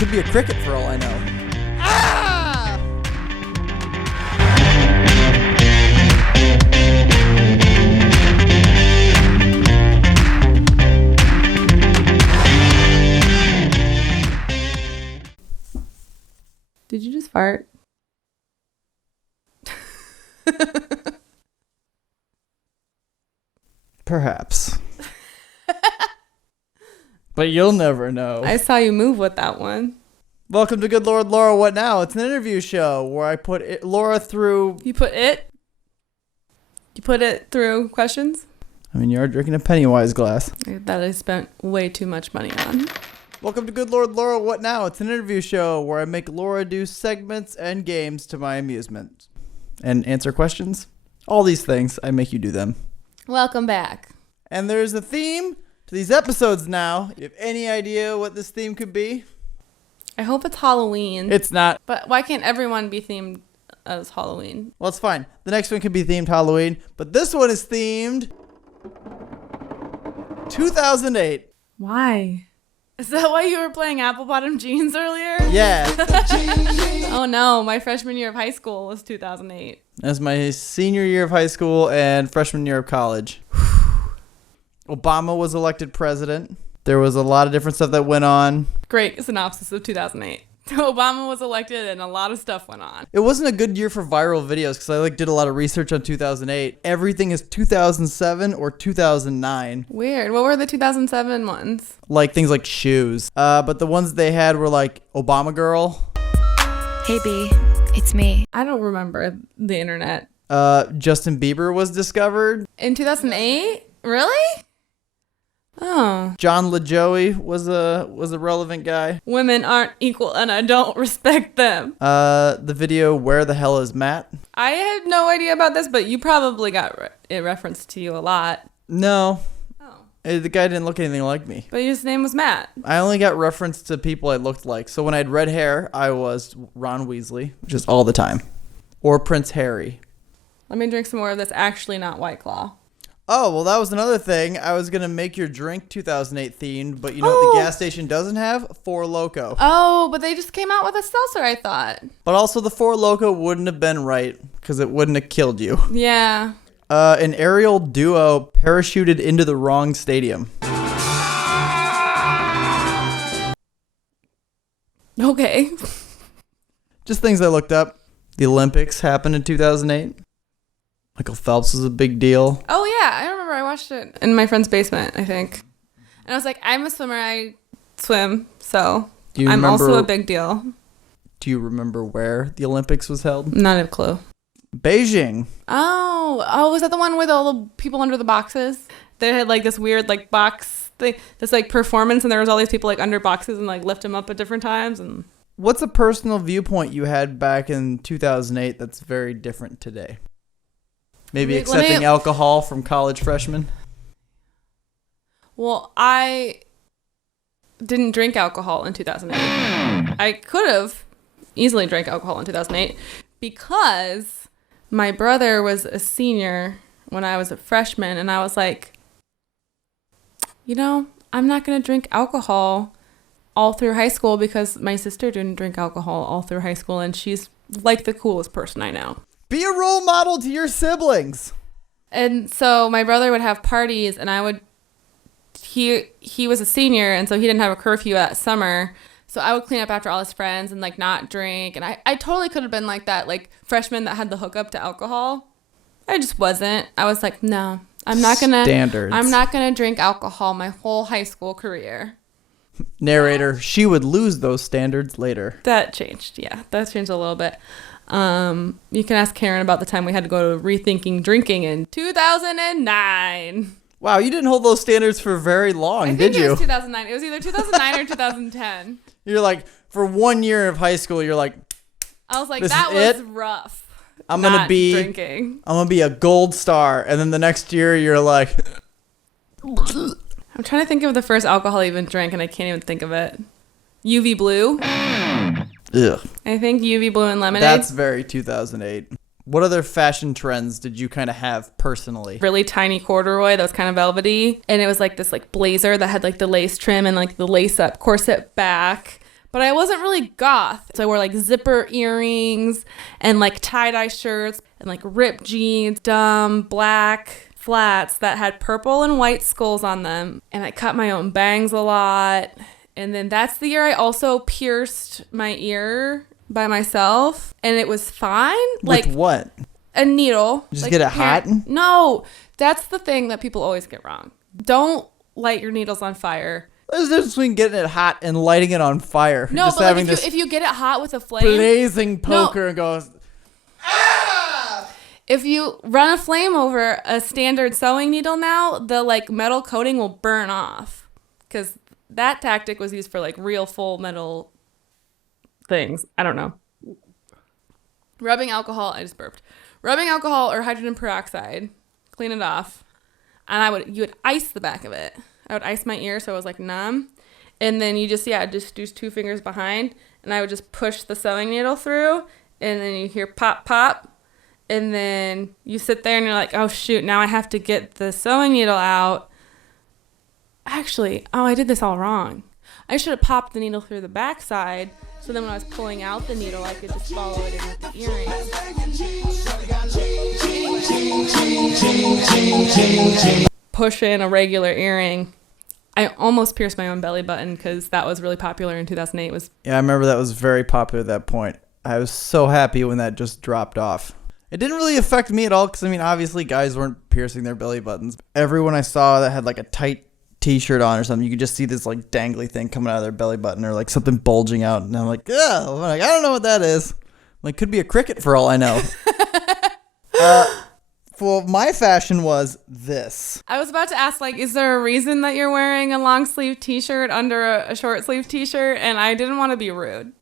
could be a cricket for all I know. Ah! Did you just fart? Perhaps. But you'll never know. I saw you move with that one. Welcome to Good Lord Laura, What Now? It's an interview show where I put Laura through... You put it through questions? I mean, you are drinking a Pennywise glass. That I spent way too much money on. Welcome to Good Lord Laura, What Now? It's an interview show where I make Laura do segments and games to my amusement. And answer questions. All these things, I make you do them. Welcome back. And there's a theme to these episodes now. You have any idea what this theme could be? I hope it's Halloween. It's not. But why can't everyone be themed as Halloween? Well, it's fine. The next one could be themed Halloween, but this one is themed 2008. Why? Is that why you were playing Apple Bottom Jeans earlier? Yeah. Oh no, my freshman year of high school was 2008. That's my senior year of high school and freshman year of college. Obama was elected president. There was a lot of different stuff that went on. Great synopsis of 2008. Obama was elected and a lot of stuff went on. It wasn't a good year for viral videos because I did a lot of research on 2008. Everything is 2007 or 2009. Weird. What were the 2007 ones? Like things like shoes. But the ones they had were like Obama Girl. Hey B, it's me. I don't remember the internet. Justin Bieber was discovered. In 2008? Really? Oh. John LaJoie was a relevant guy. Women aren't equal and I don't respect them. The video Where the Hell is Matt? I had no idea about this, but you probably got it referenced to you a lot. No. Oh. The guy didn't look anything like me. But his name was Matt. I only got referenced to people I looked like. So when I had red hair, I was Ron Weasley, just all the time. Or Prince Harry. Let me drink some more of this actually not White Claw. Oh, well, that was another thing. I was going to make your drink 2008 themed, but you know what the gas station doesn't have? Four Loko. Oh, but they just came out with a seltzer, I thought. But also the Four Loko wouldn't have been right because it wouldn't have killed you. Yeah. An aerial duo parachuted into the wrong stadium. Okay. Just things I looked up. The Olympics happened in 2008. Michael Phelps was a big deal. Oh, yeah. I remember I watched it in my friend's basement, I think. And I was like, I'm a swimmer. I swim. So I'm also a big deal. Do you remember where the Olympics was held? Not a clue. Beijing. Oh, was that the one with all the people under the boxes? They had like this weird like box thing, this like performance, and there was all these people like under boxes and like lift them up at different times. And what's a personal viewpoint you had back in 2008 that's very different today? Maybe accepting alcohol from college freshmen? Well, I didn't drink alcohol in 2008. I could have easily drank alcohol in 2008 because my brother was a senior when I was a freshman, and I was like, you know, I'm not going to drink alcohol all through high school because my sister didn't drink alcohol all through high school, and she's like the coolest person I know. Be a role model to your siblings. And so my brother would have parties, and he was a senior, and so he didn't have a curfew that summer. So I would clean up after all his friends and like not drink. And I totally could have been like that like freshman that had the hookup to alcohol. I just wasn't. I was like, no, I'm not gonna drink alcohol my whole high school career. Narrator, she would lose those standards later. That changed. Yeah, that changed a little bit. You can ask Karen about the time we had to go to Rethinking Drinking in 2009. Wow, you didn't hold those standards for very long, did you? It was 2009. It was either 2009 or 2010. You're like, for 1 year of high school, you're like, I was like, that was rough. I'm gonna be a gold star, and then the next year you're like, I'm trying to think of the first alcohol I even drank, and I can't even think of it. UV Blue. Ugh. I think UV Blue and lemonade. That's very 2008. What other fashion trends did you kind of have personally? Really tiny corduroy that was kind of velvety. And it was like this like blazer that had like the lace trim and like the lace up corset back. But I wasn't really goth. So I wore like zipper earrings and like tie-dye shirts and like ripped jeans, dumb black flats that had purple and white skulls on them. And I cut my own bangs a lot. And then that's the year I also pierced my ear by myself. And it was fine. With what? A needle. Just like, get it hot? No, that's the thing that people always get wrong. Don't light your needles on fire. There's a difference between getting it hot and lighting it on fire. No, just but having like this if you get it hot with a flame, blazing poker and goes, if you run a flame over a standard sewing needle now, the like metal coating will burn off. Because that tactic was used for like real full metal things. I don't know. Rubbing alcohol, I just burped. Rubbing alcohol or hydrogen peroxide, clean it off. And you would ice the back of it. I would ice my ear so it was like numb. And then you just do 2 fingers behind. And I would just push the sewing needle through. And then you hear pop, pop. And then you sit there and you're like, oh shoot, now I have to get the sewing needle out. Actually, I did this all wrong. I should have popped the needle through the back side. So then when I was pulling out the needle, I could just follow it in with the earring. Push in a regular earring. I almost pierced my own belly button because that was really popular in 2008. Yeah, I remember that was very popular at that point. I was so happy when that just dropped off. It didn't really affect me at all because, I mean, obviously guys weren't piercing their belly buttons. Everyone I saw that had like a tight t-shirt on or something, you could just see this like dangly thing coming out of their belly button or like something bulging out. And I'm like, ugh, I don't know what that is. Like, could be a cricket for all I know. Well, my fashion was this. I was about to ask, like, is there a reason that you're wearing a long sleeve t-shirt under a short sleeve t-shirt? And I didn't want to be rude.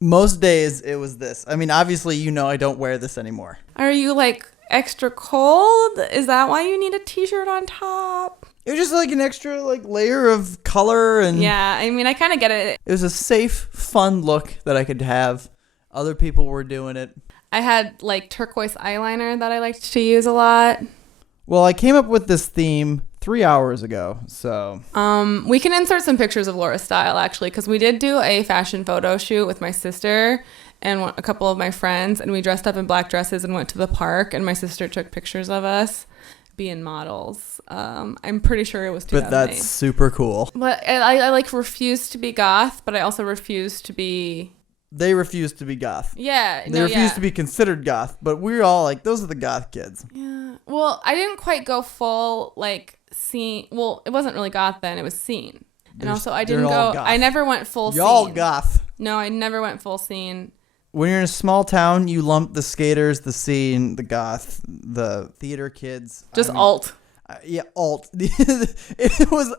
Most days it was this. I mean, obviously, you know, I don't wear this anymore. Are you like extra cold? Is that why you need a t-shirt on top? It was just like an extra like layer of color and yeah, I mean, I kind of get it. It was a safe, fun look that I could have. Other people were doing it. I had like turquoise eyeliner that I liked to use a lot. Well, I came up with this theme 3 hours ago, so we can insert some pictures of Laura's style actually, because we did do a fashion photo shoot with my sister and a couple of my friends, and we dressed up in black dresses and went to the park, and my sister took pictures of us being models. I'm pretty sure it was 2008. But that's super cool. But I like refused to be goth, but I also refused to be... They refused to be goth. Yeah. They refused to be considered goth, but we were all like, those are the goth kids. Yeah. Well, I didn't quite go full, like, scene. Well, it wasn't really goth then. It was scene. And also, I didn't go... Goth. I never went full scene. Y'all goth. No, I never went full scene. When you're in a small town, you lump the skaters, the scene, the goth, the theater kids. Just alt. Yeah, alt. It was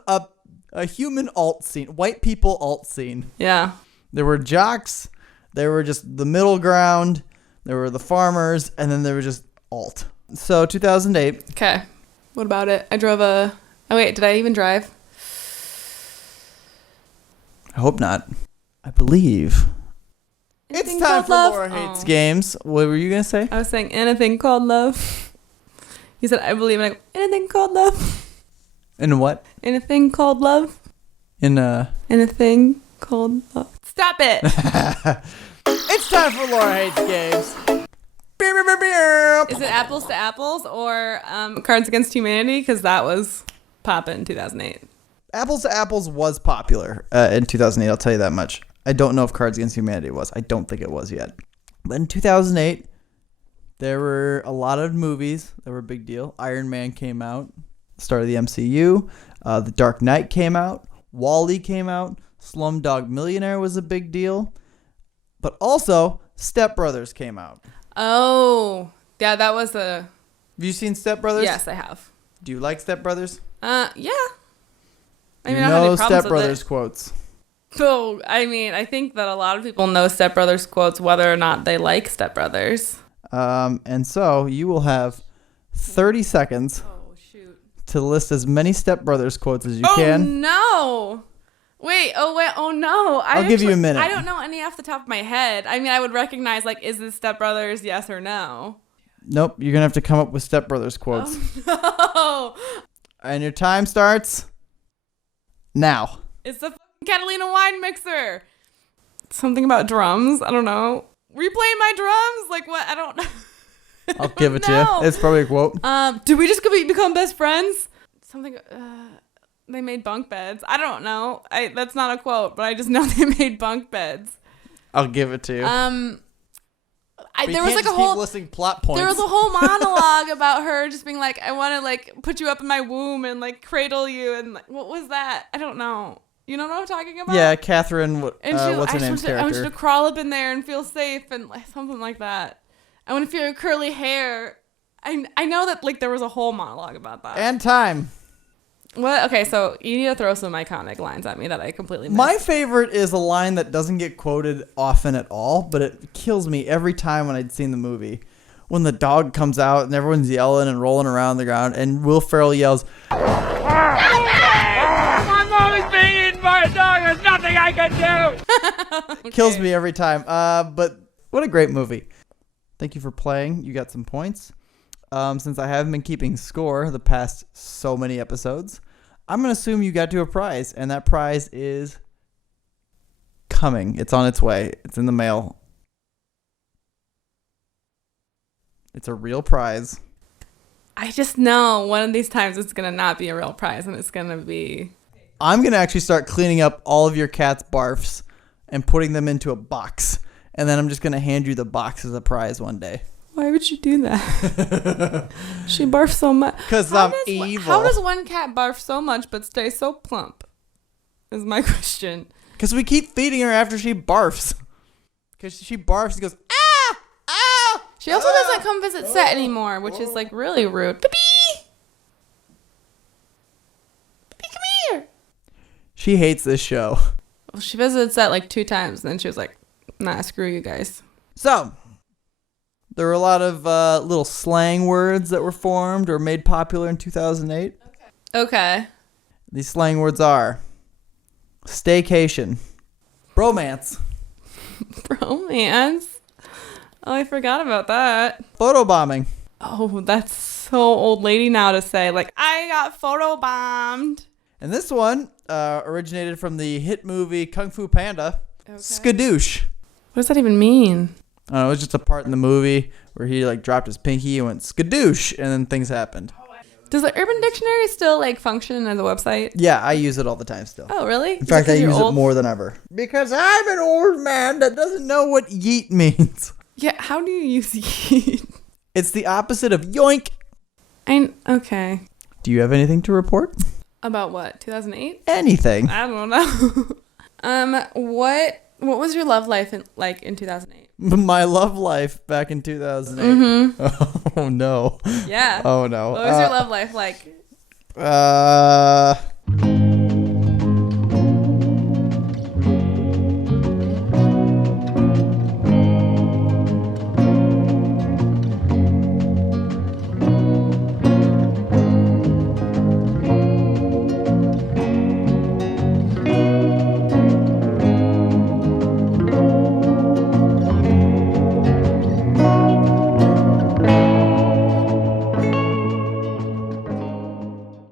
a human alt scene. White people alt scene. Yeah. There were jocks. There were just the middle ground. There were the farmers. And then there was just alt. So 2008. Okay. What about it? I drove a... Oh, wait. Did I even drive? I hope not. I believe... Anything it's time for love? Laura Hates Games. What were you going to say? I was saying anything called love. You said, I believe. And I go, anything called love. In what? Anything called love. Anything called love. Stop it. It's time for Laura Hates Games. Is it apples to apples or Cards Against Humanity? Because that was poppin' in 2008. Apples to Apples was popular in 2008. I'll tell you that much. I don't know if Cards Against Humanity was. I don't think it was yet. But in 2008, there were a lot of movies that were a big deal. Iron Man came out, start of the MCU. The Dark Knight came out. WALL-E came out. Slumdog Millionaire was a big deal. But also, Step Brothers came out. Oh, yeah, that was a... Have you seen Step Brothers? Yes, I have. Do you like Step Brothers? Yeah. I mean, I don't have no any problems Step Brothers with it. quotes. So, I mean, I think that a lot of people know Step Brothers quotes whether or not they like Step Brothers. And so you will have 30 seconds to list as many Step Brothers quotes as you can. Oh, no. Wait, oh, no. I'll give you a minute. I don't know any off the top of my head. I mean, I would recognize, like, is this Step Brothers, yes or no? Nope, you're going to have to come up with Step Brothers quotes. Oh, no. And your time starts now. It's the fucking Catalina wine mixer. something about drums. I don't know. Replay my drums? Like what? I don't know. I'll give it to you. It's probably a quote. Did we just become best friends? Something. They made bunk beds. I don't know. That's not a quote, but I just know they made bunk beds. I'll give it to you. There was like a whole listing plot points. There was a whole monologue about her just being like, I want to like put you up in my womb and like cradle you, and like, what was that? I don't know. You don't know what I'm talking about? Yeah, Catherine. And what's her name's character? I want you to crawl up in there and feel safe and like something like that. I want to feel your curly hair. I know that like there was a whole monologue about that. And time. What? Okay, so you need to throw some iconic lines at me that I completely missed. My favorite is a line that doesn't get quoted often at all, but it kills me every time when I'd seen the movie. When the dog comes out and everyone's yelling and rolling around the ground, and Will Ferrell yells, My mom is being eaten by a dog. There's nothing I can do. Okay. Kills me every time. But what a great movie. Thank you for playing. You got some points. Since I haven't been keeping score the past so many episodes, I'm going to assume you got to a prize, and that prize is coming. It's on its way. It's in the mail. It's a real prize. I just know one of these times it's going to not be a real prize, and it's going to be... I'm going to actually start cleaning up all of your cat's barfs and putting them into a box, and then I'm just going to hand you the box as a prize one day. Why would you do that? She barfs so much. Because I'm evil. How does one cat barf so much but stay so plump? Is my question. Because we keep feeding her after she barfs. Because she barfs and goes, ah! Ah! She also doesn't come visit set anymore, which is like really rude. Pippi! Pippi, come here! She hates this show. Well, she visited set like 2 times, and then she was like, nah, screw you guys. So, there were a lot of little slang words that were formed or made popular in 2008. Okay. These slang words are staycation, bromance, Bromance? Oh, I forgot about that. photobombing, Oh, that's so old lady now to say. Like, I got photobombed. and this one originated from the hit movie Kung Fu Panda, skadoosh. What does that even mean? I don't know, it was just a part in the movie where he like dropped his pinky and went skadoosh, and then things happened. Does the Urban Dictionary still like function as a website? Yeah, I use it all the time still. Oh, really? In fact, I use it more than ever. Because I'm an old man that doesn't know what yeet means. Yeah, how do you use yeet? It's the opposite of yoink. Okay. Do you have anything to report? About what? 2008? Anything. I don't know. What was your love life like in 2008? My love life back in 2008. Oh, no. Yeah. Oh, no. What was your love life like?